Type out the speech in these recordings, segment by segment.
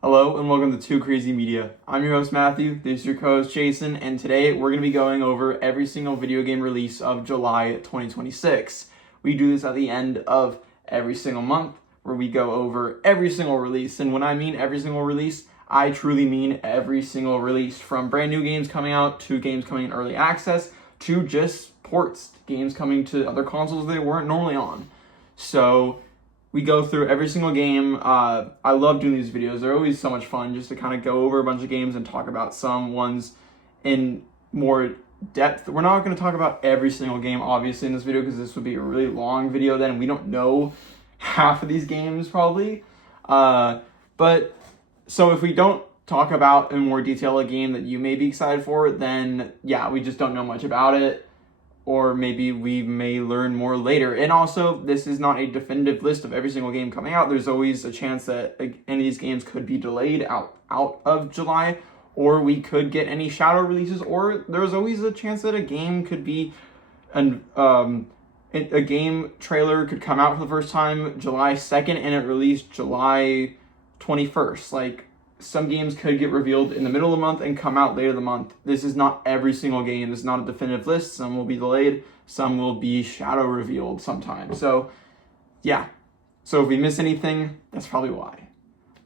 Hello and welcome to 2CrazyMedia. I'm your host Matthew, this is your co-host Jason, and today we're going to be going over every single video game release of July 2026. We do this at the end of every single month where we go over every single release, and when I mean every single release, I truly mean every single release, from brand new games coming out to games coming in early access to just ports, games coming to other consoles they weren't normally on. So we go through every single game. I love doing these videos. They're always so much fun just to kind of go over a bunch of games and talk about some ones in more depth. We're not going to talk about every single game, obviously, in this video because this would be a really long video then. We don't know half of these games, probably. But so if we don't talk about in more detail a game that you may be excited for, then yeah, we just don't know much about it. Or maybe we may learn more later. And also, this is not a definitive list of every single game coming out. There's always a chance that any of these games could be delayed out of July, or we could get any shadow releases, or there's always a chance that a game could be, a game trailer could come out for the first time July 2nd, and it released July 21st. Like, some games could get revealed in the middle of the month and come out later in the month. This is not every single game. This is not a definitive list. Some will be delayed. Some will be shadow revealed sometime. So, yeah. So if we miss anything, that's probably why.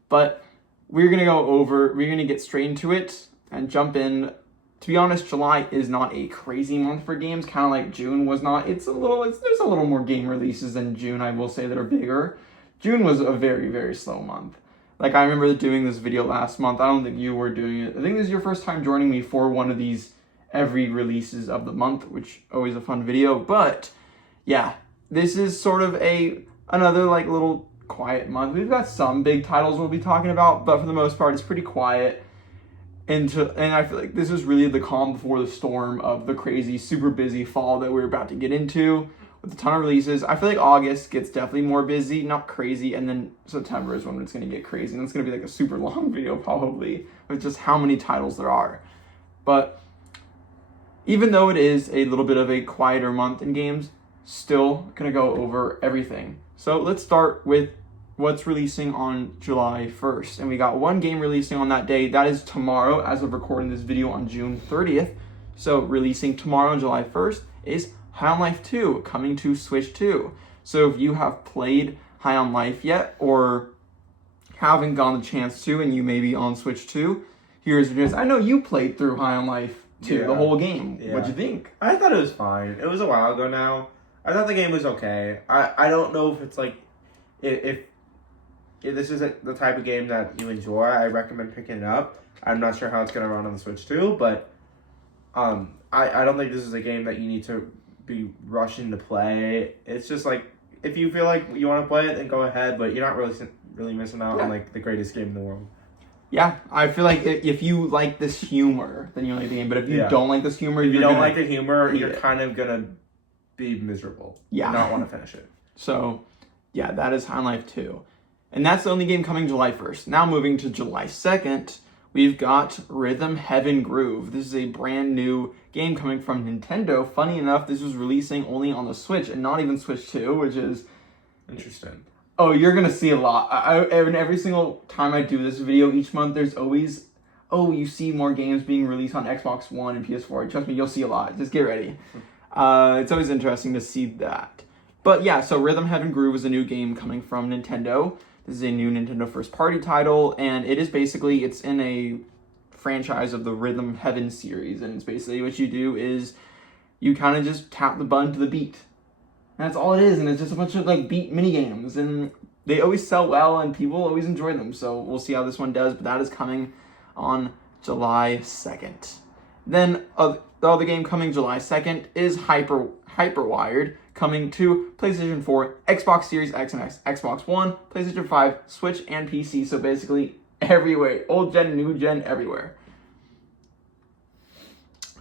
But we're going to get straight into it and jump in. To be honest, July is not a crazy month for games, kind of like June was not. There's a little more game releases than June, I will say, that are bigger. June was a very, very slow month. Like, I remember doing this video last month. I don't think you were doing it. I think this is your first time joining me for one of these every releases of the month, which always a fun video. But yeah, this is sort of another like little quiet month. We've got some big titles we'll be talking about, but for the most part, it's pretty quiet. And I feel like this is really the calm before the storm of the crazy, super busy fall that we're about to get into, with a ton of releases. I feel like August gets definitely more busy, not crazy, and then September is when it's going to get crazy, and it's going to be like a super long video probably, with just how many titles there are. But even though it is a little bit of a quieter month in games, still going to go over everything. So let's start with what's releasing on July 1st. And we got one game releasing on that day. That is tomorrow, as of recording this video on June 30th. So releasing tomorrow, July 1st, is High on Life 2, coming to Switch 2. So if you have played High on Life yet, or haven't gotten the chance to, and you may be on Switch 2, here's your chance. I know you played through High on Life 2, the whole game. Yeah. What'd you think? I thought it was fine. It was a while ago now. I thought the game was okay. I don't know if it's like, if this is the type of game that you enjoy, I recommend picking it up. I'm not sure how it's going to run on the Switch 2, but I don't think this is a game that you need to be rushing to play. It's just like, if you feel like you want to play it, then go ahead, but you're not really missing out on like the greatest game in the world. Yeah, I feel like if you like this humor, then you like the game. But if you don't like this humor, if you don't like the humor, you're kind of gonna be miserable. Yeah, and not want to finish it. So, yeah, that is High on Life 2, and that's the only game coming July 1st. Now moving to July 2nd, we've got Rhythm Heaven Groove. This is a brand new game coming from Nintendo. Funny enough, this was releasing only on the Switch and not even Switch 2, which is interesting. Oh, you're going to see a lot. Every single time I do this video each month, there's always, you see more games being released on Xbox One and PS4. Trust me, you'll see a lot. Just get ready. It's always interesting to see that. But yeah, so Rhythm Heaven Groove is a new game coming from Nintendo. This is a new Nintendo first-party title, and it is basically, it's in a franchise of the Rhythm Heaven series, and it's basically what you do is you kind of just tap the button to the beat. And that's all it is, and it's just a bunch of like beat mini games, and they always sell well, and people always enjoy them. So we'll see how this one does, but that is coming on July 2nd. Then the other game coming July 2nd is Hyperwired, coming to PlayStation 4, Xbox Series X and X, Xbox One, PlayStation 5, Switch, and PC. So basically everywhere, old gen, new gen, everywhere.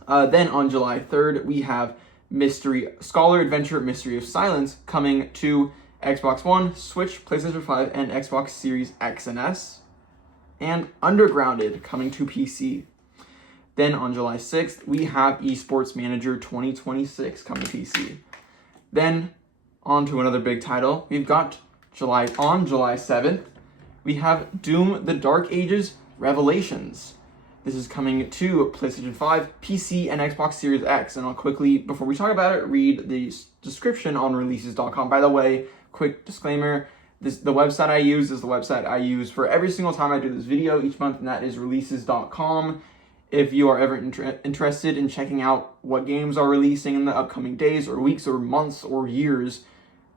Then on July 3rd, we have Scholar Adventure Mystery of Silence coming to Xbox One, Switch, PlayStation 5, and Xbox Series X and S. And Undergrounded coming to PC. Then on July 6th, we have Esports Manager 2026 coming to PC. Then on to another big title. We've got on July 7th, we have Doom: The Dark Ages Revelations. This is coming to PlayStation 5, PC, and Xbox Series X. And I'll quickly, before we talk about it, read the description on releases.com. By the way, quick disclaimer, the website I use is the website I use for every single time I do this video each month, and that is releases.com. If you are ever interested in checking out what games are releasing in the upcoming days or weeks or months or years,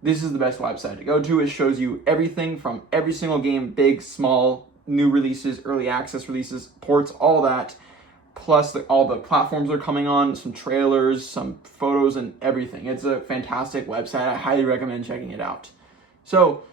this is the best website to go to. It shows you everything from every single game, big, small, new releases, early access releases, ports, all that. Plus, all the platforms are coming on, some trailers, some photos, and everything. It's a fantastic website. I highly recommend checking it out. So,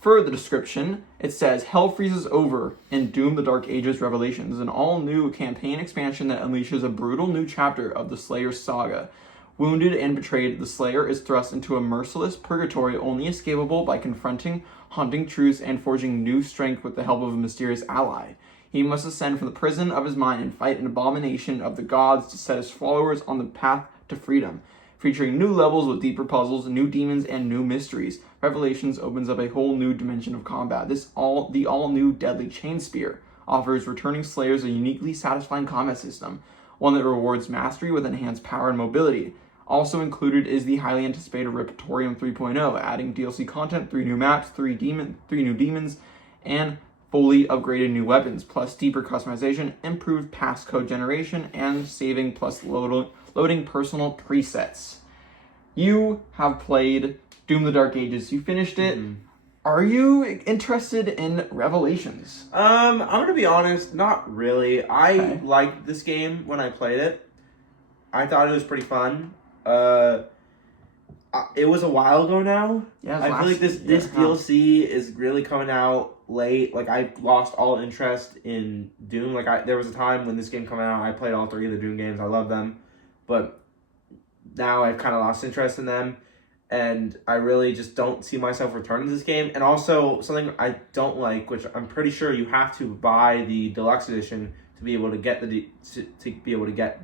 for the description, it says, Hell freezes over in Doom: The Dark Ages Revelations, an all-new campaign expansion that unleashes a brutal new chapter of the Slayer's saga. Wounded and betrayed, the Slayer is thrust into a merciless purgatory only escapable by confronting haunting truths and forging new strength with the help of a mysterious ally. He must ascend from the prison of his mind and fight an abomination of the gods to set his followers on the path to freedom. Featuring new levels with deeper puzzles, new demons, and new mysteries, Revelations opens up a whole new dimension of combat. The all-new Deadly Chain Spear offers returning Slayers a uniquely satisfying combat system, one that rewards mastery with enhanced power and mobility. Also included is the highly anticipated Repertorium 3.0, adding DLC content, 3 new maps, 3 new demons, and fully upgraded new weapons, plus deeper customization, improved passcode generation, and saving plus loading personal presets. You have played Doom: The Dark Ages. You finished it. Mm-hmm. Are you interested in Revelations? I'm gonna be honest, not really. I liked this game when I played it. I thought it was pretty fun. It was a while ago now. Yeah, I feel like this DLC is really coming out late. Like, I lost all interest in Doom. Like, there was a time when this game came out, I played all 3 of the Doom games. I love them, but now I've kind of lost interest in them, and I really just don't see myself returning to this game. And also, something I don't like, which I'm pretty sure you have to buy the deluxe edition to be able to get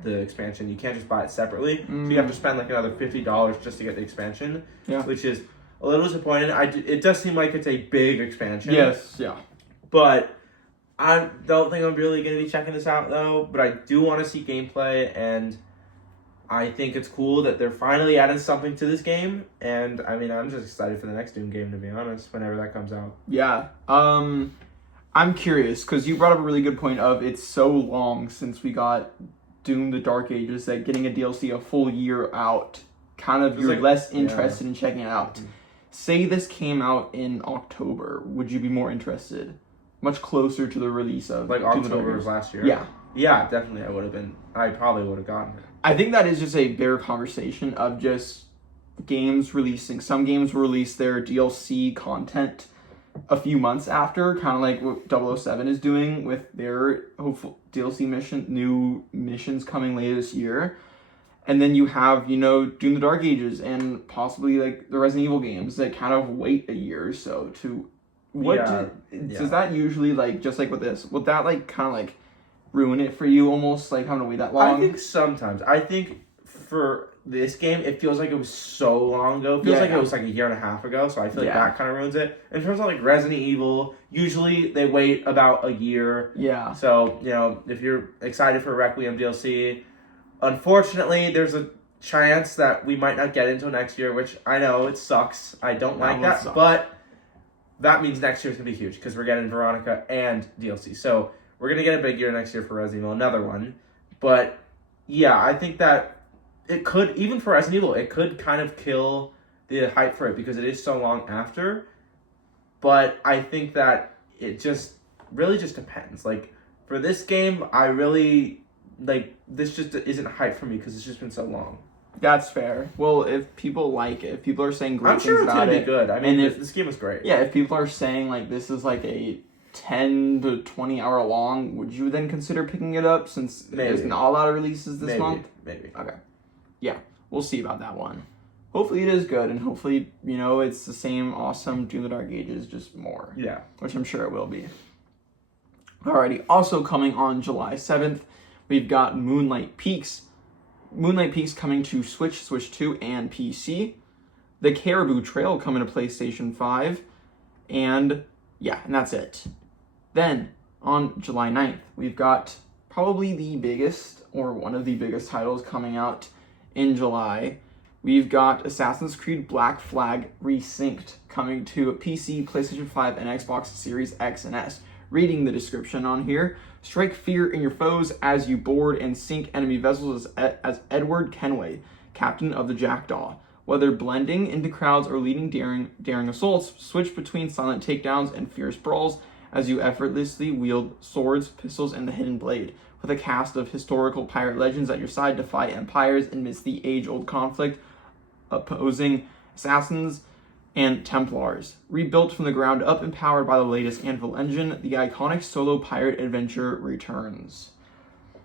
the expansion. You can't just buy it separately. So you have to spend like another $50 just to get the expansion, which is a little disappointing. It does seem like it's a big expansion. Yes, yeah. But I don't think I'm really going to be checking this out, though. But I do want to see gameplay, and I think it's cool that they're finally adding something to this game. And, I mean, I'm just excited for the next Doom game, to be honest, whenever that comes out. Yeah. I'm curious, because you brought up a really good point of it's so long since we got Doom: The Dark Ages that getting a DLC a full year out, kind of you're less interested in checking it out. Mm-hmm. Say this came out in October, would you be more interested? Much closer to the release of like October of last year? Yeah. Yeah, definitely I would have been. I probably would have gotten it. I think that is just a bigger conversation of just games releasing. Some games will release their DLC content a few months after, kind of like what 007 is doing with their hopeful DLC new missions coming later this year. And then you have, Doom: The Dark Ages and possibly like the Resident Evil games that kind of wait a year or so to does that usually, like, just like with this, would that like kind of like ruin it for you almost, like having to wait that long? I think sometimes. I think for this game, it feels like it was so long ago. It feels like it was like a year and a half ago, so I feel like that kind of ruins it. In terms of like Resident Evil, usually they wait about a year. Yeah. So, if you're excited for Requiem DLC, unfortunately, there's a chance that we might not get until next year, which I know it sucks. I don't like that, but that means next year's going to be huge because we're getting Veronica and DLC. So we're going to get a big year next year for Resident Evil, another one. But yeah, I think that it could, even for Resident Evil, it could kind of kill the hype for it because it is so long after. But I think that it just really just depends. Like, for this game, I really, like, this just isn't hype for me because it's just been so long. That's fair. Well, if people like it, if people are saying great things about it, I'm sure it's going to be good. I mean, this game is great. Yeah, if people are saying, like, this is like a 10 to 20 hour long, would you then consider picking it up since there's not a lot of releases this month? Maybe. Okay. Yeah, we'll see about that one. Hopefully it is good, and hopefully, it's the same awesome Doom: The Dark Ages, just more. Yeah. Which I'm sure it will be. Alrighty, also coming on July 7th, we've got Moonlight Peaks. Moonlight Peaks coming to Switch, Switch 2, and PC. The Caribou Trail coming to PlayStation 5. And Yeah, and that's it. Then, on July 9th, we've got probably the biggest, or one of the biggest titles coming out in July. We've got Assassin's Creed Black Flag Resynced coming to PC, PlayStation 5, and Xbox Series X and S. Reading the description on here, strike fear in your foes as you board and sink enemy vessels as Edward Kenway, captain of the Jackdaw. Whether blending into crowds or leading daring assaults, switch between silent takedowns and fierce brawls as you effortlessly wield swords, pistols, and the hidden blade. With a cast of historical pirate legends at your side to fight empires amidst the age-old conflict opposing assassins and Templars. Rebuilt from the ground up and powered by the latest Anvil engine, the iconic solo pirate adventure returns.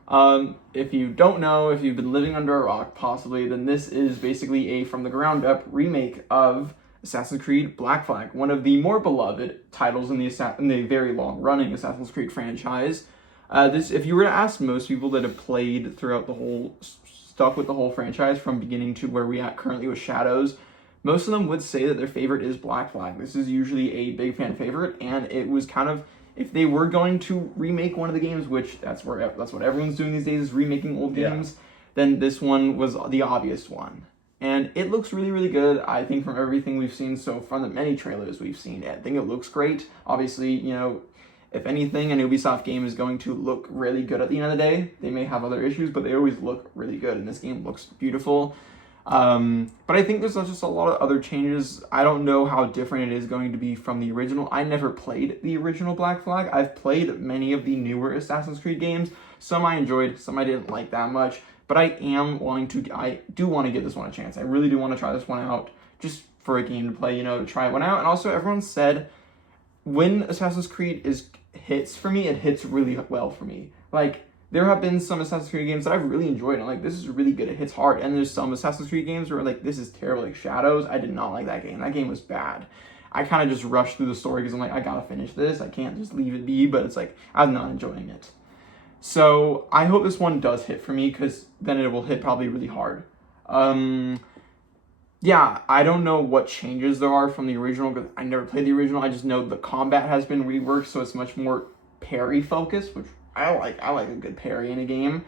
If you don't know, if you've been living under a rock, possibly, then this is basically a from the ground up remake of Assassin's Creed Black Flag, one of the more beloved titles in the very long-running Assassin's Creed franchise. If you were to ask most people that have played throughout the whole, stuck with the whole franchise from beginning to where we at currently with Shadows, most of them would say that their favorite is Black Flag. This is usually a big fan favorite, and it was kind of, if they were going to remake one of the games, which that's what everyone's doing these days, is remaking old games, then this one was the obvious one. And it looks really, really good. I think from everything we've seen so far, the many trailers we've seen, I think it looks great. Obviously, you know, if anything, an Ubisoft game is going to look really good at the end of the day. They may have other issues, but they always look really good, and this game looks beautiful. But I think there's just a lot of other changes. I don't know how different it is going to be from the original. I never played the original Black Flag. I've played many of the newer Assassin's Creed games. Some I enjoyed, some I didn't like that much. But I do want to give this one a chance. I really do want to try this one out just for a game to play, you know, to try one out. And also everyone said when Assassin's Creed hits for me, it hits really well for me. Like, there have been some Assassin's Creed games that I've really enjoyed. I'm like, this is really good. It hits hard. And there's some Assassin's Creed games where like, this is terrible. Like Shadows, I did not like that game. That game was bad. I kind of just rushed through the story because I'm like, I gotta finish this. I can't just leave it be. But it's like, I'm not enjoying it. So I hope this one does hit for me because then it will hit probably really hard. Yeah, I don't know what changes there are from the original because I never played the original. I just know the combat has been reworked, so it's much more parry focused, which I like a good parry in a game.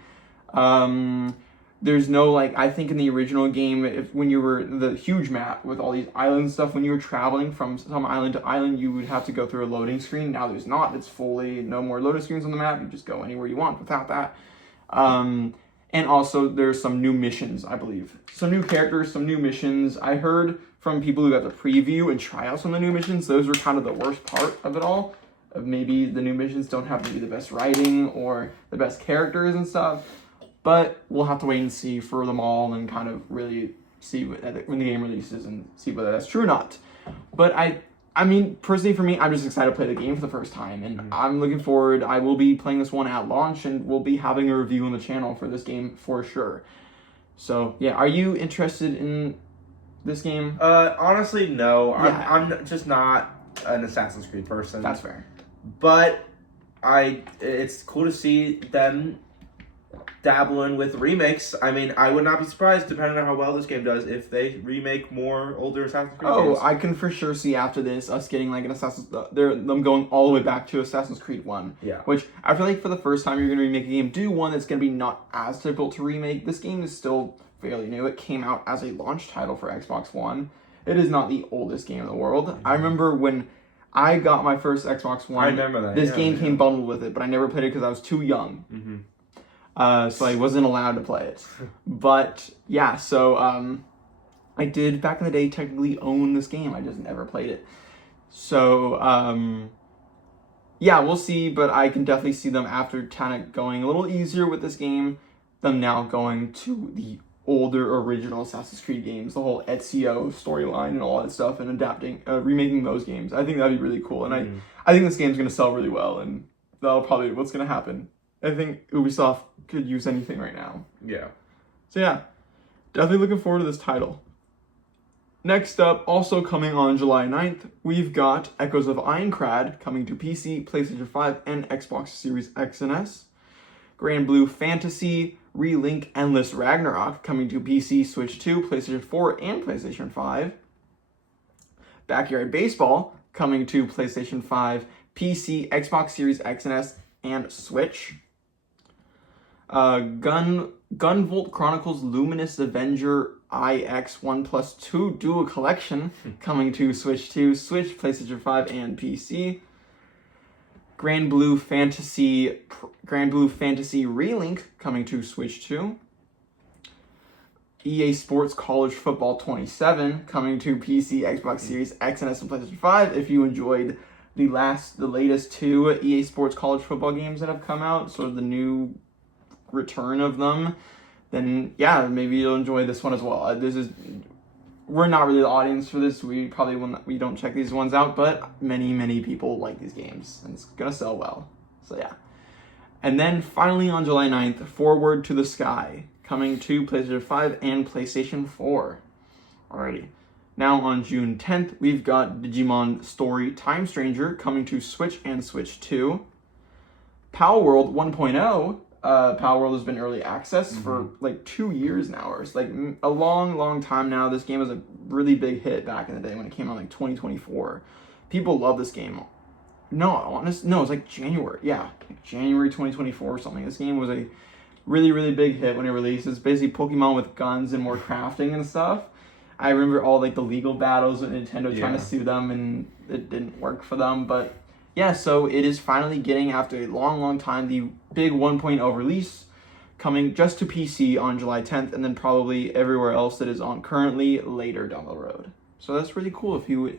There's no, like, I think in the original game, when you were the huge map with all these islands and stuff, when you were traveling from some island to island, you would have to go through a loading screen. Now there's not. It's fully no more loading screens on the map. You just go anywhere you want without that. And also there's some new missions, I believe. Some new characters, some new missions. I heard from people who got the preview and try out some of the new missions, those were kind of the worst part of it all. Of maybe the new missions don't have maybe the best writing or the best characters and stuff. But we'll have to wait and see for them all and kind of really see when the game releases and see whether that's true or not. But I mean, personally for me, I'm just excited to play the game for the first time. And I'm looking forward. I will be playing this one at launch and we'll be having a review on the channel for this game for sure. So, yeah. Are you interested in this game? Honestly, no. Yeah. I'm just not an Assassin's Creed person. That's fair. But it's cool to see them dabbling with remakes. I mean, I would not be surprised, depending on how well this game does, if they remake more older Assassin's Creed games. I can for sure see after this us getting like an them going all the way back to Assassin's Creed 1. Yeah. Which I feel like for the first time you're going to remake a game, do one that's going to be not as difficult to remake. This game is still fairly new. It came out as a launch title for Xbox One. It is not the oldest game in the world. I remember when I got my first Xbox One. I remember that. This game came bundled with it, but I never played it because I was too young. So I wasn't allowed to play it. But yeah, so I did back in the day technically own this game. I just never played it. So yeah, we'll see. But I can definitely see them after kind of going a little easier with this game, them now going to the older original Assassin's Creed games, the whole Ezio storyline and all that stuff, and adapting, remaking those games. I think that'd be really cool, and I think this game's gonna sell really well, and that'll probably what's gonna happen. I think Ubisoft could use anything right now. Yeah. So yeah, definitely looking forward to this title. Next up, also coming on July 9th, we've got Echoes of Aincrad coming to PC, PlayStation 5, and Xbox Series X and S. Grand Blue Fantasy Relink Endless Ragnarok coming to PC, Switch 2, PlayStation 4, and PlayStation 5. Backyard Baseball coming to PlayStation 5, PC, Xbox Series X and S, and Switch. Gunvolt Chronicles Luminous Avenger IX 1+2 Dual Collection coming to Switch 2, Switch, PlayStation 5, and PC. Grand Blue Fantasy Relink coming to Switch 2. EA Sports College Football 27 coming to PC, Xbox Series X and S, and PlayStation 5. If you enjoyed the latest two EA Sports College Football games that have come out, sort of the new return of them, then yeah, maybe you'll enjoy this one as well. We're not really the audience for this. We don't check these ones out, but many people like these games, and it's gonna sell well. So yeah. And then finally on July 9th, Forward to the Sky coming to PlayStation 5 and PlayStation 4. Alrighty. Now on June 10th, we've got Digimon Story Time Stranger coming to Switch and Switch 2. Power World 1.0. Power World has been early access for like 2 years now, or it's like a long time now. This game was a really big hit back in the day when it came out, like 2024. People love this game. No, it's like January. Yeah, like January 2024 or something. This game was a really big hit when it released. It's basically Pokemon with guns and more crafting and stuff. I remember all like the legal battles with Nintendo trying to sue them, and it didn't work for them. But yeah, so it is finally getting, after a long time, the big 1.0 release, coming just to PC on July 10th, and then probably everywhere else that is on currently later down the road. So that's really cool. If you,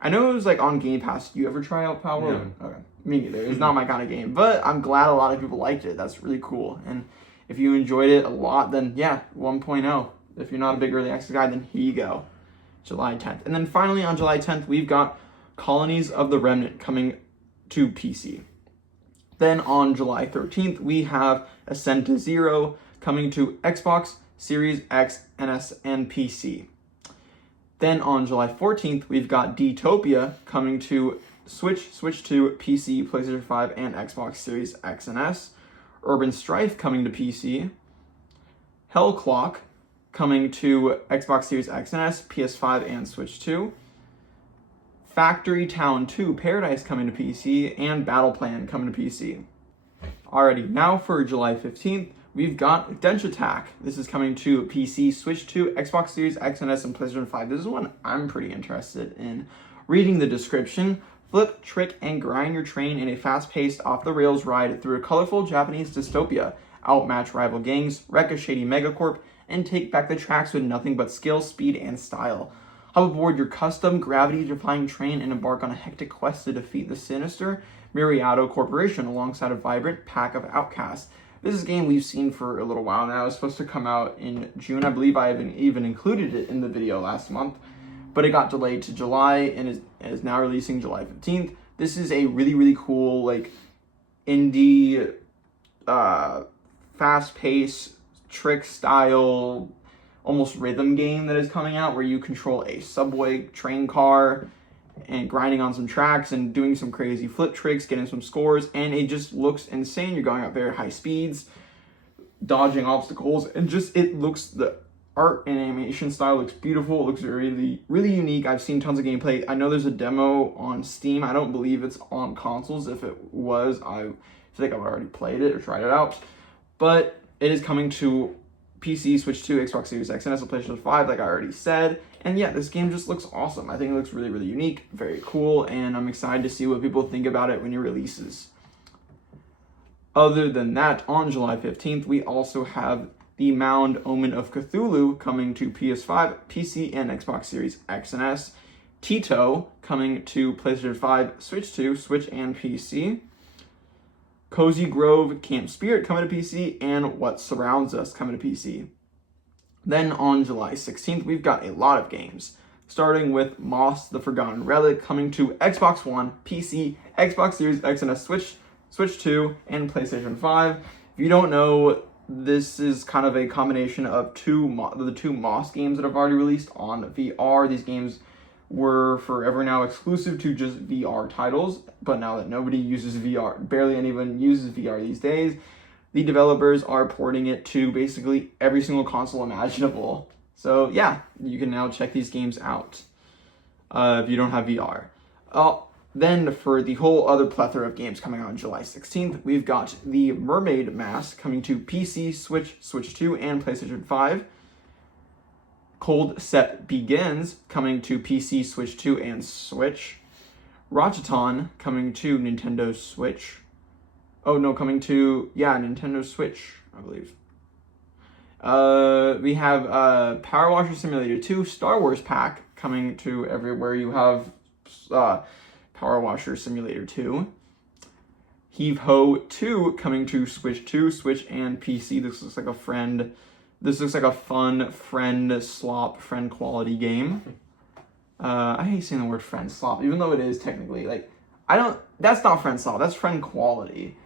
I know it was like on Game Pass. Do you ever try out Power World? No. Okay, me neither. It's not my kind of game, but I'm glad a lot of people liked it. That's really cool. And if you enjoyed it a lot, then yeah, 1.0. If you're not a big early access guy, then here you go, July 10th. And then finally on July 10th, we've got Colonies of the Remnant coming to PC. Then on July 13th, we have Ascent to Zero coming to Xbox, Series X, and S, and PC. Then on July 14th, we've got Detopia coming to Switch, Switch 2, PC, PlayStation 5, and Xbox Series X and S. Urban Strife coming to PC. Hell Clock coming to Xbox Series X and S, PS5, and Switch 2. Factory Town 2 Paradise coming to PC, and Battle Plan coming to PC. Alrighty, now for July 15th, we've got Dench Attack. This is coming to PC, Switch 2, Xbox Series X and S, and PlayStation 5. This is one I'm pretty interested in. Reading the description: flip, trick, and grind your train in a fast-paced, off-the-rails ride through a colorful Japanese dystopia. Outmatch rival gangs, wreck a shady megacorp, and take back the tracks with nothing but skill, speed, and style. Hop aboard your custom, gravity-defying train and embark on a hectic quest to defeat the sinister Miriado Corporation alongside a vibrant pack of outcasts. This is a game we've seen for a little while now. It's supposed to come out in June. I believe I even included it in the video last month, but it got delayed to July and is now releasing July 15th. This is a really cool, like, indie, fast-paced, trick-style, almost rhythm game that is coming out, where you control a subway train car and grinding on some tracks and doing some crazy flip tricks, getting some scores, and it just looks insane. You're going out there at high speeds, dodging obstacles, and just the art and animation style looks beautiful. It looks really unique. I've seen tons of gameplay. I know there's a demo on Steam. I don't believe it's on consoles. If it was, I feel like I've already played it or tried it out. But it is coming to PC, Switch 2, Xbox Series X and S, and PlayStation 5, like I already said. And yeah, this game just looks awesome. I think it looks really unique, very cool, and I'm excited to see what people think about it when it releases. Other than that, on July 15th, we also have The Mound Omen of Cthulhu coming to PS5, PC, and Xbox Series X and S. Tito coming to PlayStation 5, Switch 2, Switch, and PC. Cozy Grove Camp Spirit coming to PC, and What Surrounds Us coming to PC. Then on July 16th, we've got a lot of games, starting with Moss the Forgotten Relic coming to Xbox One, PC, Xbox Series X and S, Switch 2, and PlayStation 5. If you don't know, this is kind of a combination of the two Moss games that have already released on VR. These games were forever now exclusive to just VR titles, but now that nobody uses VR, barely anyone uses VR these days, the developers are porting it to basically every single console imaginable. So yeah, you can now check these games out if you don't have VR. Then for the whole other plethora of games coming out on July 16th, we've got the Mermaid Mask coming to PC, Switch, Switch 2, and PlayStation 5. Cold Set Begins coming to PC, Switch 2, and Switch. Rachaton coming to Nintendo Switch. Oh no, coming to Nintendo Switch, I believe. We have Power Washer Simulator 2 Star Wars Pack coming to everywhere you have Power Washer Simulator 2. Heave Ho 2 coming to Switch 2, Switch, and PC. This looks like a friend. This looks like a fun friend slop, friend quality game. I hate saying the word friend slop, even though it is technically like that's not friend slop. That's friend quality.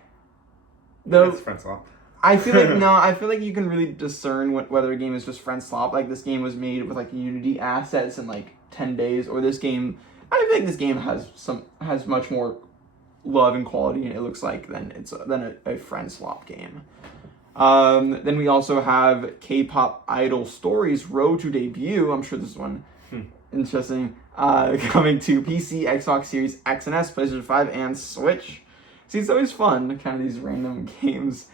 Though That's friend slop. I feel like I feel like you can really discern whether a game is just friend slop. Like this game was made with like Unity assets in like 10 days, or this game. I think this game has much more love and quality, and it looks like than a friend swap game. Then we also have K-pop Idol Stories Road to Debut. I'm sure this one interesting. Coming to PC, Xbox Series X and S, PlayStation 5, and Switch. See, it's always fun, kind of these random games.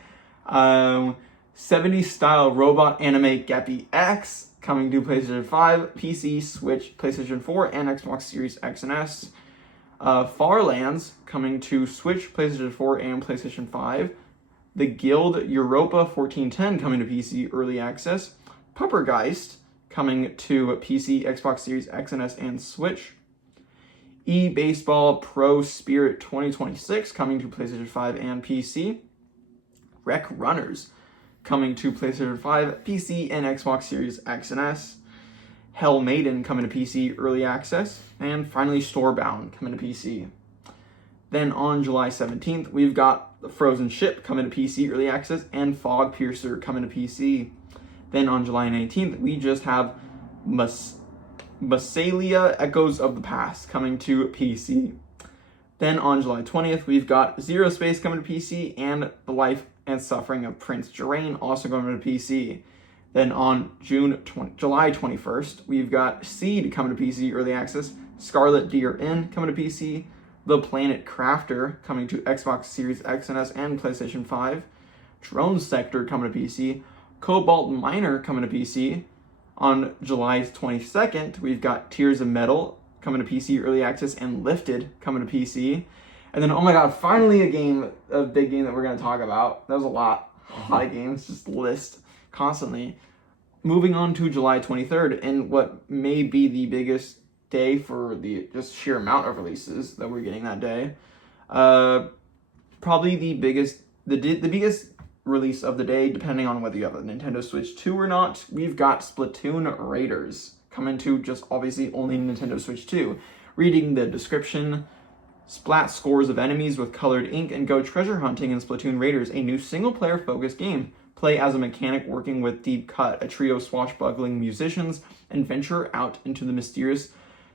70s style robot anime Geppy X coming to PlayStation 5, PC, Switch, PlayStation 4, and Xbox Series X and S. Farlands coming to Switch, PlayStation 4, and PlayStation 5. The Guild Europa 1410 coming to PC, Early Access. Puppergeist coming to PC, Xbox Series X and S, and Switch. eBaseball Pro Spirit 2026 coming to PlayStation 5 and PC. Rec Runners coming to PlayStation 5, PC, and Xbox Series X and S. Hell Maiden coming to PC, Early Access. And finally, Storebound coming to PC. Then on July 17th, we've got The Frozen Ship coming to PC, Early Access, and Fog Piercer coming to PC. Then on July 19th, we just have Massalia Echoes of the Past coming to PC. Then on July 20th, we've got Zero Space coming to PC, and The Life and Suffering of Prince Geraint also coming to PC. Then on July 21st, we've got Seed coming to PC, Early Access, Scarlet Deer Inn coming to PC, The Planet Crafter coming to Xbox Series X and S and PlayStation 5, Drone Sector coming to PC, Cobalt Miner coming to PC. On July 22nd, we've got Tears of Metal coming to PC, Early Access, and Lifted coming to PC. And then, oh my god, finally a big game that we're going to talk about. That was a lot of games, just list constantly. Moving on to July 23rd, and what may be the biggest day for the just sheer amount of releases that we're getting that day. Probably the biggest release of the day, depending on whether you have a Nintendo Switch 2 or not. We've got Splatoon Raiders coming to just obviously only Nintendo Switch 2. Reading the description: splat scores of enemies with colored ink and go treasure hunting in Splatoon Raiders, a new single-player focused game. Play as a mechanic working with Deep Cut, a trio of swashbuckling musicians, and venture out into the mysterious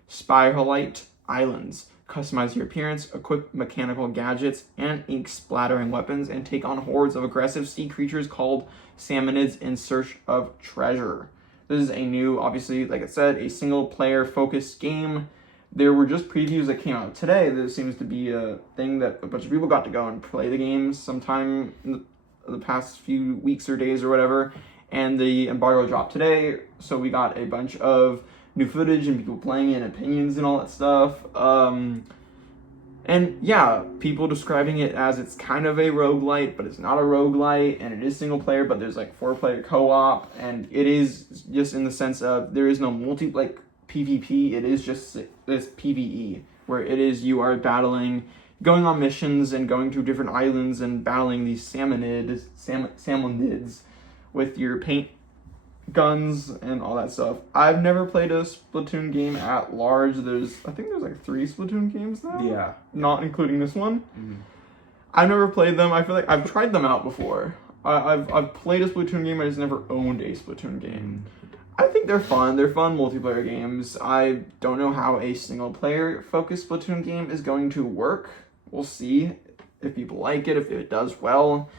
Spiralite Islands. Customize your appearance, equip mechanical gadgets and ink-splattering weapons, and take on hordes of aggressive sea creatures called salmonids in search of treasure. This is a new, obviously, like I said, a single-player focused game. There were just previews that came out today. There seems to be a thing that a bunch of people got to go and play the game sometime in the past few weeks or days or whatever, and the embargo dropped today, so we got a bunch of new footage and people playing and opinions and all that stuff. And yeah, people describing it as it's kind of a roguelite, but it's not a roguelite, and it is single player, but there's like 4-player co-op, and it is just in the sense of there is no PvP, it is just this PvE, where it is you are battling, going on missions and going to different islands and battling these salmonids with your paint guns and all that stuff. I've never played a Splatoon game at large. I think there's like 3 Splatoon games now. Yeah. Not including this one. Mm-hmm. I've never played them. I feel like I've tried them out before. I've played a Splatoon game, I just never owned a Splatoon game. I think they're fun. They're fun multiplayer games. I don't know how a single player focused Splatoon game is going to work. We'll see if people like it, if it does well.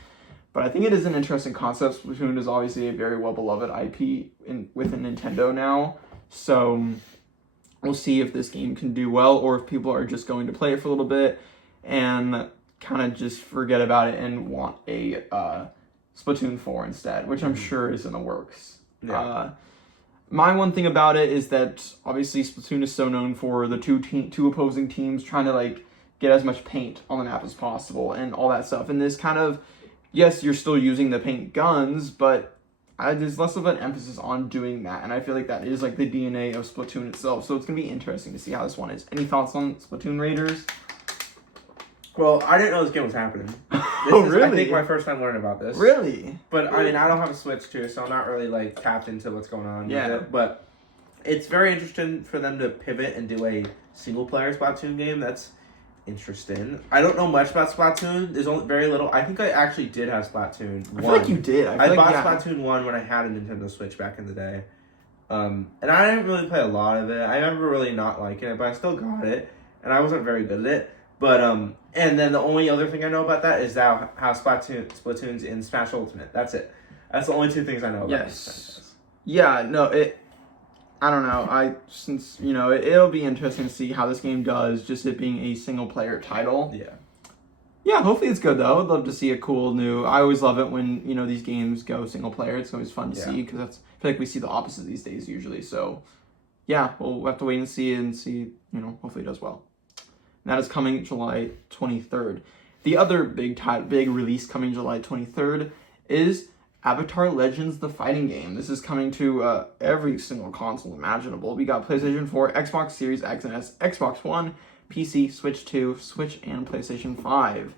But I think it is an interesting concept. Splatoon is obviously a very well-beloved IP within Nintendo now. So we'll see if this game can do well or if people are just going to play it for a little bit and kind of just forget about it and want a Splatoon 4 instead, which I'm sure is in the works. Yeah. My one thing about it is that obviously Splatoon is so known for the two opposing teams trying to like get as much paint on the map as possible and all that stuff. And this kind of, yes, you're still using the paint guns, but there's less of an emphasis on doing that. And I feel like that is like the DNA of Splatoon itself. So it's going to be interesting to see how this one is. Any thoughts on Splatoon Raiders? Well, I didn't know this game was happening. Oh, really? I think my first time learning about this. Really? But I mean, I don't have a Switch too, so I'm not really like tapped into what's going on with Yeah. it. But it's very interesting for them to pivot and do a single player Splatoon game. That's interesting. I don't know much about Splatoon. There's only very little. I think I actually did have Splatoon 1. I feel like you did. I bought Splatoon 1 when I had a Nintendo Switch back in the day. And I didn't really play a lot of it. I remember really not liking it, but I still got it. And I wasn't very good at it. But, and then the only other thing I know about that is how Splatoon's in Smash Ultimate. That's it. That's the only two things I know about. Yes. Yeah, no, I don't know. It'll be interesting to see how this game does, just it being a single player title. Yeah. Yeah, hopefully it's good though. I'd love to see a cool new. I always love it when these games go single player. It's always fun to see because I feel like we see the opposite these days usually. So yeah, we'll have to wait and see hopefully it does well. And that is coming July 23rd. The other big release coming July 23rd is Avatar Legends: The Fighting Game. This is coming to every single console imaginable. We got PlayStation 4, Xbox Series X and S, Xbox One, PC, Switch 2, Switch, and PlayStation 5.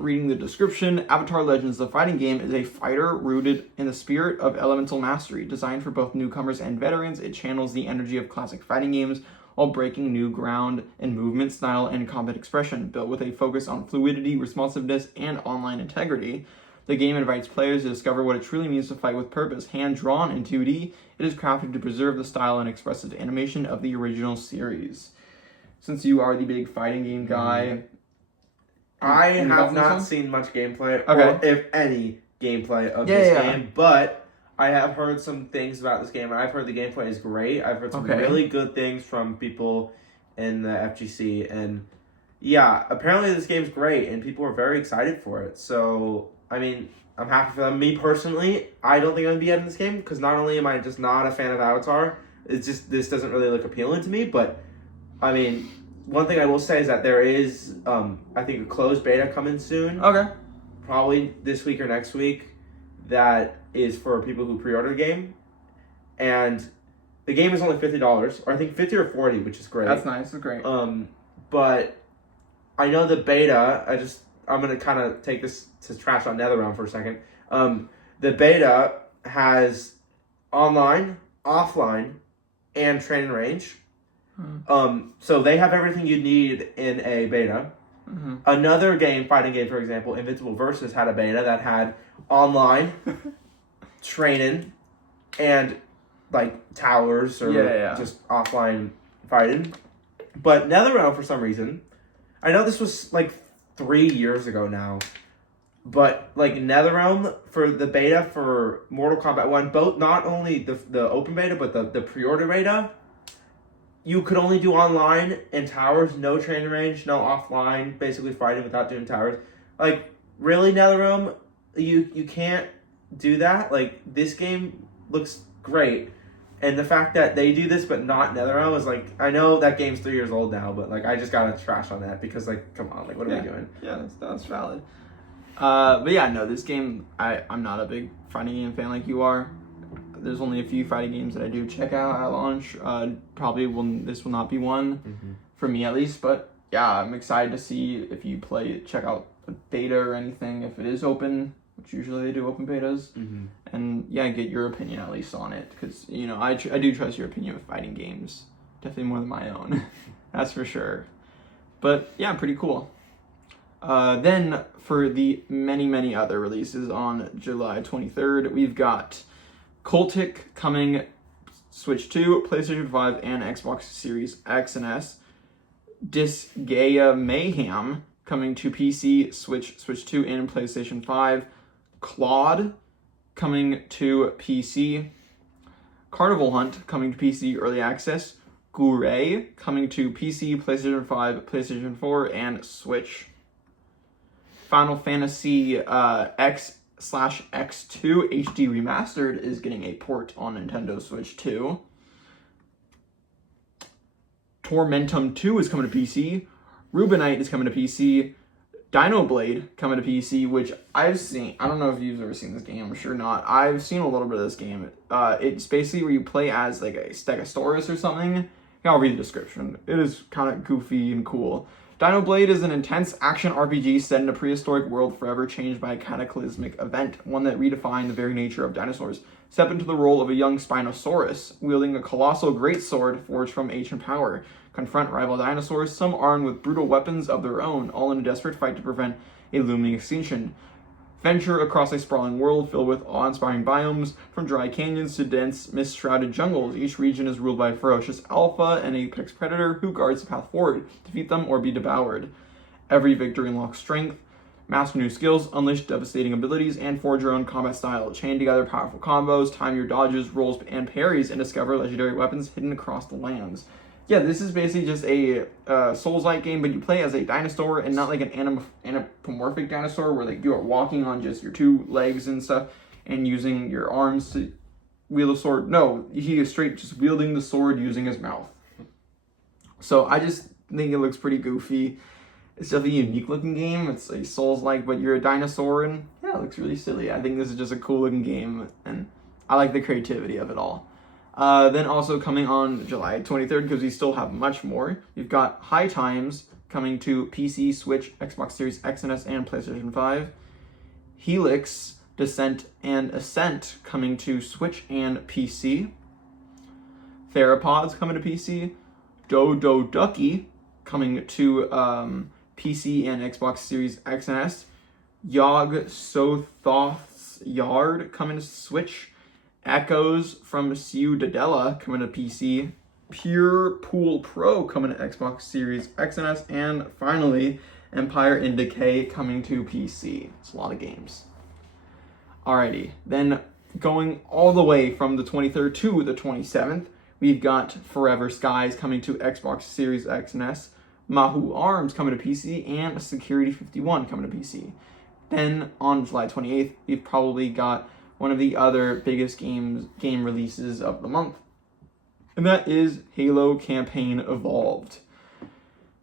Reading the description, Avatar Legends: The Fighting Game is a fighter rooted in the spirit of elemental mastery. Designed for both newcomers and veterans, it channels the energy of classic fighting games while breaking new ground in movement, style, and combat expression. Built with a focus on fluidity, responsiveness, and online integrity, the game invites players to discover what it truly means to fight with purpose. Hand-drawn in 2D, it is crafted to preserve the style and expressive animation of the original series. Since you are the big fighting game guy... I have not seen much gameplay, or if any gameplay of this game, but I have heard some things about this game, and I've heard the gameplay is great. I've heard some really good things from people in the FGC, and yeah, apparently this game's great, and people are very excited for it. So, I mean, I'm happy for them. Me personally, I don't think I'm going to be getting this game, because not only am I just not a fan of Avatar, it's just, this doesn't really look appealing to me, but, I mean, one thing I will say is that there is, I think, a closed beta coming soon. Okay. Probably this week or next week. That is for people who pre-order the game. And the game is only $50, or I think $50 or $40, which is great. That's nice. That's great. But I know the beta, I'm going to kind of take this to trash on NetherRealm for a second. The beta has online, offline, and training range. So they have everything you need in a beta. Mm-hmm. Another fighting game, for example, Invincible Versus, had a beta that had online training and like towers or just offline fighting. But NetherRealm, for some reason, I know this was like 3 years ago now, but like NetherRealm for the beta for Mortal Kombat 1, both not only the open beta but the pre-order beta, you could only do online and towers, no training range, no offline, basically fighting without doing towers. Like, really, NetherRealm, you can't do that. Like, this game looks great. And the fact that they do this but not NetherRealm is like, I know that game's 3 years old now, but like, I just gotta trash on that because like, come on, like, what are we doing? Yeah, that's valid. But yeah, no, this game, I'm not a big fighting game fan like you are. There's only a few fighting games that I do check out at launch. This will not be one, for me at least. But yeah, I'm excited to see if you check out the beta or anything, if it is open, which usually they do open betas. And yeah, get your opinion at least on it. Because, I do trust your opinion with fighting games. Definitely more than my own. That's for sure. But yeah, pretty cool. Then for the many, many other releases on July 23rd, we've got Cultic coming Switch 2, PlayStation 5, and Xbox Series X and S. Disgaea Mayhem coming to PC, Switch 2, and PlayStation 5. Claude coming to PC. Carnival Hunt coming to PC Early Access. Gure coming to PC, PlayStation 5, PlayStation 4, and Switch. Final Fantasy X/X2 HD Remastered is getting a port on Nintendo Switch 2. Tormentum 2 is coming to PC. Rubinite is coming to PC. Dino Blade coming to PC, which I've seen. I don't know if you've ever seen this game. I'm sure not. I've seen a little bit of this game. It's basically where you play as like a Stegosaurus or something. I'll read the description. It is kind of goofy and cool. Dino Blade is an intense action RPG set in a prehistoric world forever changed by a cataclysmic event, one that redefined the very nature of dinosaurs. Step into the role of a young Spinosaurus, wielding a colossal greatsword forged from ancient power. Confront rival dinosaurs, some armed with brutal weapons of their own, all in a desperate fight to prevent a looming extinction. Venture across a sprawling world filled with awe-inspiring biomes, from dry canyons to dense, mist-shrouded jungles. Each region is ruled by a ferocious alpha and apex predator who guards the path forward. Defeat them or be devoured. Every victory unlocks strength, master new skills, unleash devastating abilities, and forge your own combat style. Chain together powerful combos, time your dodges, rolls, and parries, and discover legendary weapons hidden across the lands. Yeah, this is basically just a Souls-like game, but you play as a dinosaur and not like an anthropomorphic dinosaur where like you are walking on just your two legs and stuff and using your arms to wield a sword. No, he is straight just wielding the sword using his mouth. So I just think it looks pretty goofy. It's definitely a unique looking game. It's a Souls-like, but you're a dinosaur, and yeah, it looks really silly. I think this is just a cool looking game, and I like the creativity of it all. Then also coming on July 23rd, because we still have much more, we've got High Times coming to PC, Switch, Xbox Series X and S, and PlayStation 5. Helix, Descent, and Ascent coming to Switch and PC. Theropods coming to PC. Dodo Ducky coming to PC and Xbox Series X and S. Yog Sothoth's Yard coming to Switch. Echoes from Ciudadela coming to PC. Pure Pool Pro coming to Xbox Series X and S. And finally, Empire in Decay coming to PC. It's a lot of games. Alrighty, then going all the way from the 23rd to the 27th, we've got Forever Skies coming to Xbox Series X and S. Mahu Arms coming to PC, and Security 51 coming to PC. Then on July 28th, we've probably got one of the other biggest game releases of the month, and that is Halo Campaign Evolved.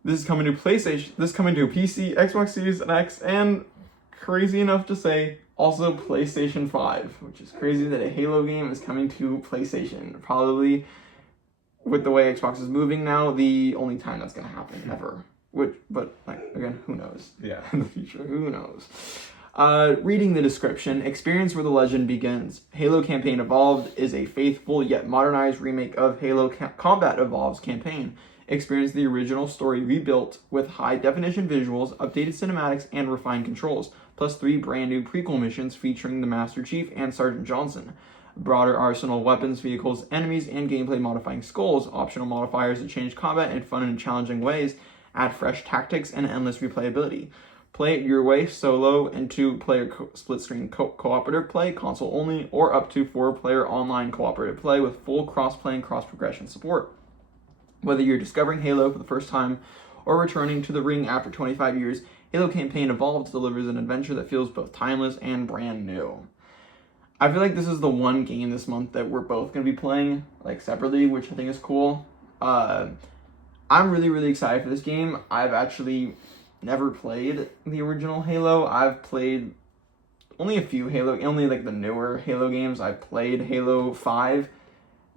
This is coming to PlayStation, this is coming to PC, Xbox Series X, and crazy enough to say, also PlayStation 5, which is crazy that a Halo game is coming to PlayStation. Probably, with the way Xbox is moving now, the only time that's going to happen ever. But like, again, who knows? Yeah. In the future, who knows? Reading the description, experience where the legend begins. Halo Campaign Evolved is a faithful yet modernized remake of Halo Combat Evolved's campaign. Experience the original story rebuilt with high-definition visuals, updated cinematics, and refined controls, plus 3 brand new prequel missions featuring the Master Chief and Sergeant Johnson. A broader arsenal of weapons, vehicles, enemies, and gameplay-modifying skulls, optional modifiers that change combat in fun and challenging ways, add fresh tactics and endless replayability. Play it your way, solo and 2-player split-screen cooperative play, console only, or up to 4-player online cooperative play with full cross-play and cross-progression support. Whether you're discovering Halo for the first time or returning to the ring after 25 years, Halo Campaign Evolved delivers an adventure that feels both timeless and brand new. I feel like this is the one game this month that we're both going to be playing, like, separately, which I think is cool. I'm really, really excited for this game. I've actually never played the original Halo. I've played only a few only like the newer Halo games. I've played Halo 5,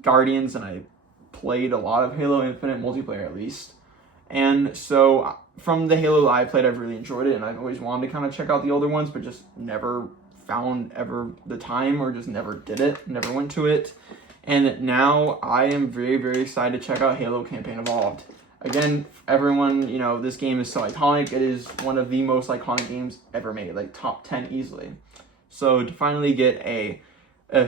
Guardians, and I played a lot of Halo Infinite multiplayer at least. And so from the Halo I played, I've really enjoyed it, and I've always wanted to kind of check out the older ones, but just never found ever the time, or just never did it, never went to it. And now I am very, very excited to check out Halo Campaign Evolved. Again, everyone, you know, this game is so iconic. It is one of the most iconic games ever made, like top 10 easily. So to finally get a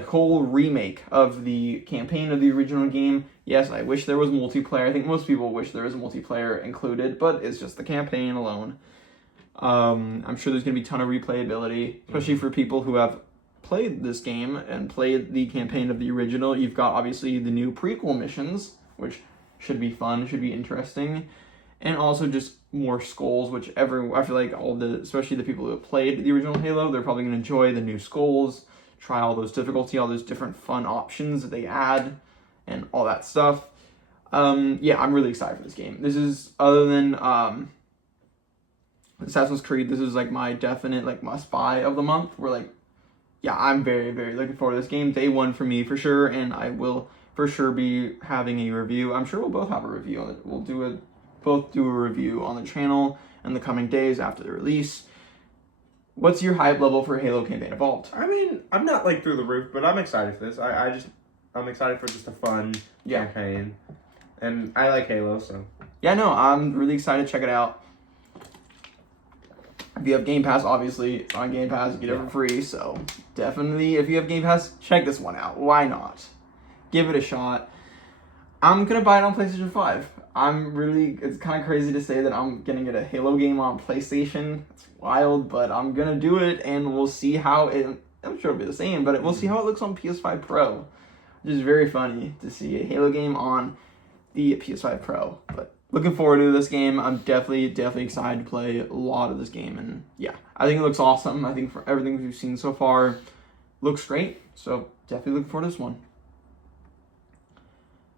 whole remake of the campaign of the original game, yes, I wish there was multiplayer. I think most people wish there was multiplayer included, but it's just the campaign alone. I'm sure there's going to be a ton of replayability, especially for people who have played this game and played the campaign of the original. You've got, obviously, the new prequel missions, which should be fun, should be interesting. And also just more skulls, which I feel like especially the people who have played the original Halo, they're probably going to enjoy the new skulls, try all those difficulty, all those different fun options that they add, and all that stuff. Yeah, I'm really excited for this game. This is, other than Assassin's Creed, this is like my definite like must buy of the month. We're like, yeah, I'm very, very looking forward to this game. Day one for me for sure, and I will for sure be having a review. I'm sure we'll both have a review on it. We'll both do a review on the channel in the coming days after the release. What's your hype level for Halo Campaign Evolved? I mean, I'm not like through the roof, but I'm excited for this. I'm excited for just a fun campaign, and I like Halo, so yeah, no, I'm really excited to check it out. If you have Game Pass, obviously, it's on Game Pass, you get it for free, so definitely, if you have Game Pass, check this one out. Why not? Give it a shot. I'm gonna buy it on PlayStation 5. It's kind of crazy to say that I'm gonna get a Halo game on PlayStation. It's wild, but I'm gonna do it, and we'll see how I'm sure it'll be the same, but we'll see how it looks on PS5 Pro. Which is very funny to see a Halo game on the PS5 Pro, but looking forward to this game. I'm definitely excited to play a lot of this game, and yeah, I think it looks awesome. I think for everything we've seen so far, looks great. So definitely looking forward to this one.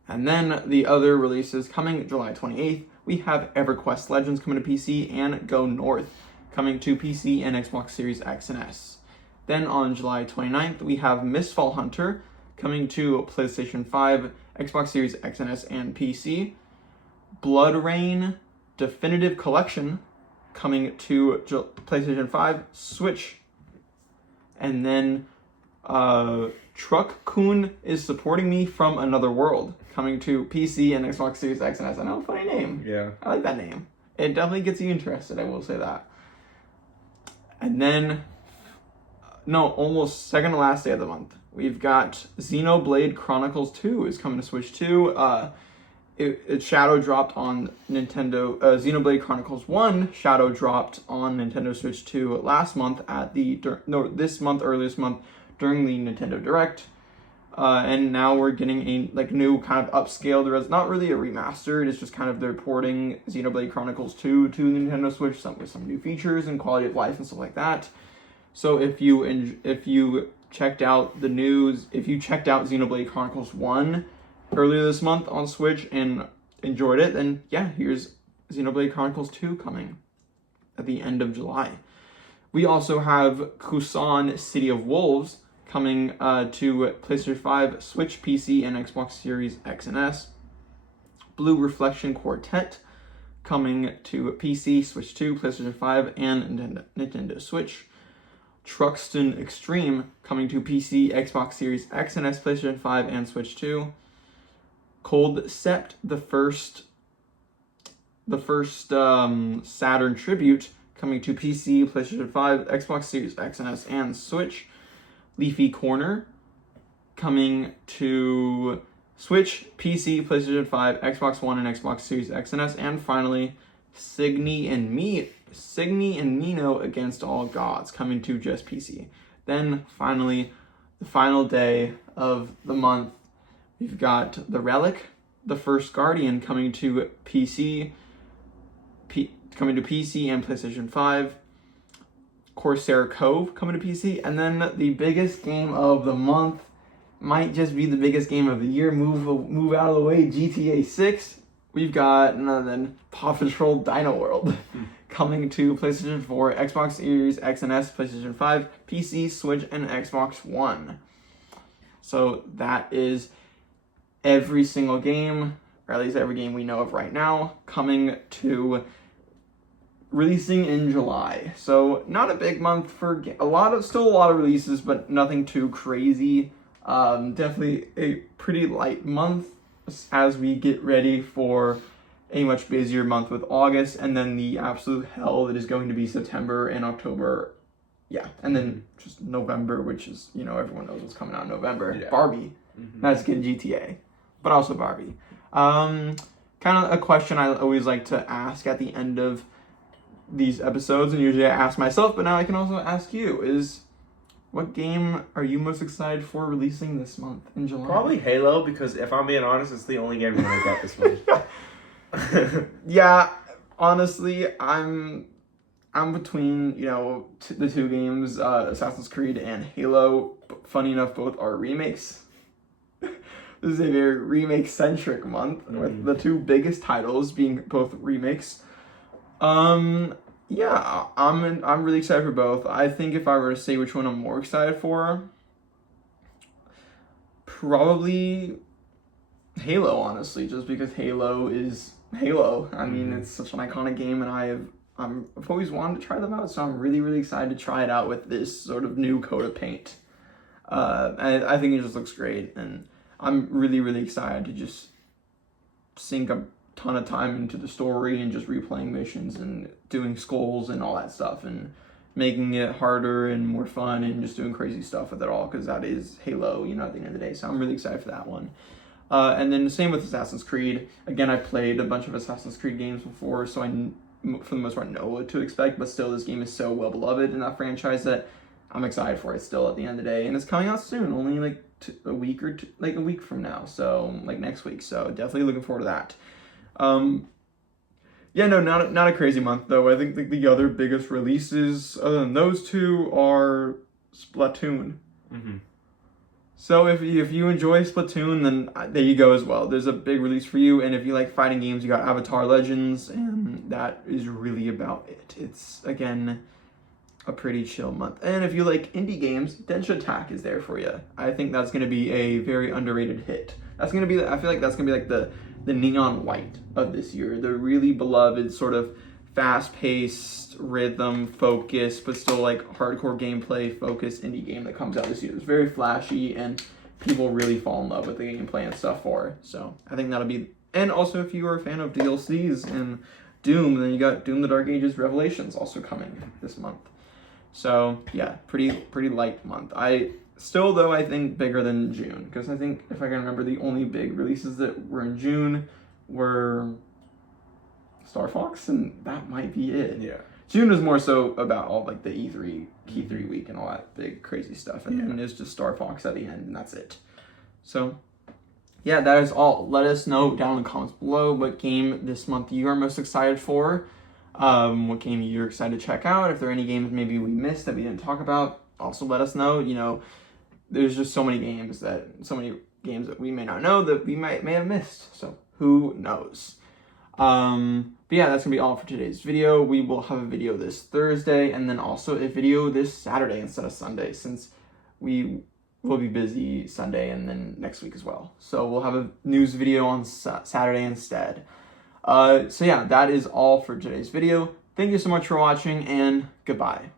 And then the other releases coming July 28th, we have EverQuest Legends coming to PC and Go North coming to PC and Xbox Series X and S. Then on July 29th, we have Mistfall Hunter coming to PlayStation 5, Xbox Series X and S, and PC. Blood Rain Definitive Collection coming to PlayStation 5, Switch. And then Truck Kun is Supporting Me from Another World coming to PC and Xbox Series X and S. I know, funny name. Yeah. I like that name. It definitely gets you interested, I will say that. And then, almost second to last day of the month, we've got Xenoblade Chronicles 2 is coming to Switch 2. It shadow dropped on Nintendo. Xenoblade Chronicles 1 shadow dropped on Nintendo Switch 2 last month this month, earliest month, during the Nintendo Direct. And now we're getting a new kind of upscaled, it's not really a remastered, it's just kind of they're porting Xenoblade Chronicles 2 to the Nintendo Switch, with some new features and quality of life and stuff like that. So if you checked out the news, if you checked out Xenoblade Chronicles 1 earlier this month on Switch and enjoyed it, then yeah, here's Xenoblade Chronicles 2 coming at the end of July. We also have Kusan City of Wolves coming to PlayStation 5, Switch, PC, and Xbox Series X and S. Blue Reflection Quartet coming to PC, Switch 2, PlayStation 5, and Nintendo Switch. Truxton Extreme coming to PC, Xbox Series X and S, PlayStation 5, and Switch 2. Cold Sept, the first Saturn Tribute coming to PC, PlayStation 5, Xbox Series X and S, and Switch. Leafy Corner coming to Switch, PC, PlayStation 5, Xbox One, and Xbox Series X and S. And finally, Signy and Nino Against All Gods coming to just PC. Then finally, the final day of the month, we've got The Relic, The First Guardian coming to PC and PlayStation 5. Corsair Cove coming to PC, and then the biggest game of the month, might just be the biggest game of the year, move out of the way, GTA 6. We've got none other than Paw Patrol Dino World coming to PlayStation 4, Xbox Series X and S, PlayStation 5, PC, Switch, and Xbox One. So that is every single game, or at least every game we know of right now, releasing in July. So not a big month for still a lot of releases, but nothing too crazy. Definitely a pretty light month as we get ready for a much busier month with August, and then the absolute hell that is going to be September and October. Yeah, and then just November, which is, everyone knows what's coming out in November. Yeah. Barbie. Mm-hmm. That's good, GTA, but also Barbie. Kind of a question I always like to ask at the end of these episodes, and usually I ask myself, but now I can also ask you, is what game are you most excited for releasing this month in July? Probably Halo, because if I'm being honest, it's the only game I'm gonna get this month. Yeah, honestly, I'm between, you know, the two games, Assassin's Creed and Halo. Funny enough, both are remakes. This is a very remake-centric month, with the two biggest titles being both remakes. Yeah, I'm really excited for both. I think if I were to say which one I'm more excited for, probably Halo, honestly, just because Halo is Halo. I mean, it's such an iconic game, and I've always wanted to try them out, so I'm really, really excited to try it out with this sort of new coat of paint. I think it just looks great, and I'm really, really excited to just sink a ton of time into the story and just replaying missions and doing skulls and all that stuff and making it harder and more fun and just doing crazy stuff with it all, because that is Halo, you know, at the end of the day. So I'm really excited for that one. And then the same with Assassin's Creed. Again, I played a bunch of Assassin's Creed games before, so for the most part, know what to expect, but still, this game is so well beloved in that franchise that I'm excited for it still at the end of the day. And it's coming out soon, only like a week from now, so like next week. So definitely looking forward to that. Yeah, no, not a crazy month though. I think the other biggest releases other than those two are Splatoon. So if you enjoy Splatoon, then there you go as well. There's a big release for you. And if you like fighting games, you got Avatar Legends, and that is really about it. It's, again, a pretty chill month. And if you like indie games, Densha Attack is there for you. I think that's going to be a very underrated hit. That's going to be, I feel like that's going to be like the neon white of this year. The really beloved sort of fast-paced, rhythm-focused, but still like hardcore gameplay-focused indie game that comes out this year. It's very flashy, and people really fall in love with the gameplay and stuff for it. So I think that'll be... And also, if you are a fan of DLCs and Doom, then you got Doom the Dark Ages Revelations also coming this month. So yeah, pretty light month. I think bigger than June, because I think, if I can remember, the only big releases that were in June were Star Fox, and that might be it. Yeah. June is more so about all like the E3 week and all that big crazy stuff, and then it's just Star Fox at the end, and that's it. So yeah, that is all. Let us know down in the comments below what game this month you are most excited for. What game you're excited to check out. If there are any games maybe we missed that we didn't talk about, also let us know. You know, there's just so many games that we may not know that we may have missed. So who knows? But yeah, that's gonna be all for today's video. We will have a video this Thursday, and then also a video this Saturday instead of Sunday, since we will be busy Sunday and then next week as well. So we'll have a news video on Saturday instead. So yeah, that is all for today's video. Thank you so much for watching, and goodbye.